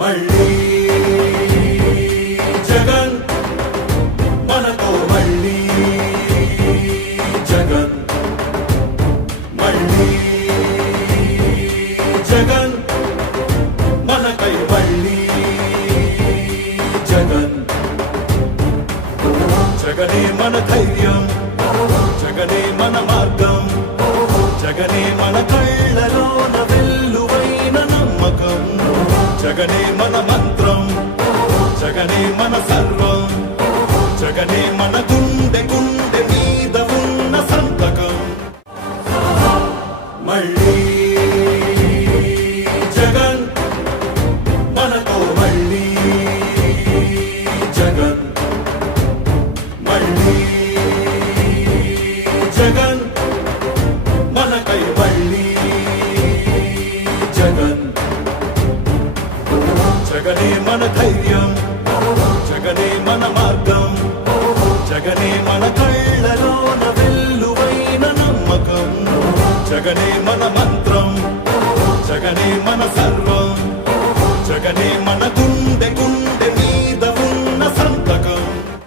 మళ్ళీ జగన్ మనతో మళ్ళీ జగన్ మళ్ళీ జగన్ మనకై మళ్ళీ జగన్ జగనే మన ధైర్యం జగనే మన మార్గం జగనే మన కళ్ళలోన వెల్లువైన నమ్మకం జగనే మన మంత్రం జగనే మన సర్వం జగనే మన గుండె గుండె మీద ఉన్న సంతకం మళ్ళీ జగన్ మనతో మళ్ళీ జగన్ మళ్ళీ జగన్ మనకై మళ్ళీ జగన్ జగనే మన ధైర్యం జగనే మన మార్గం జగనే మన కళ్ళలోన వెల్లువైన నమ్మకం జగనే మన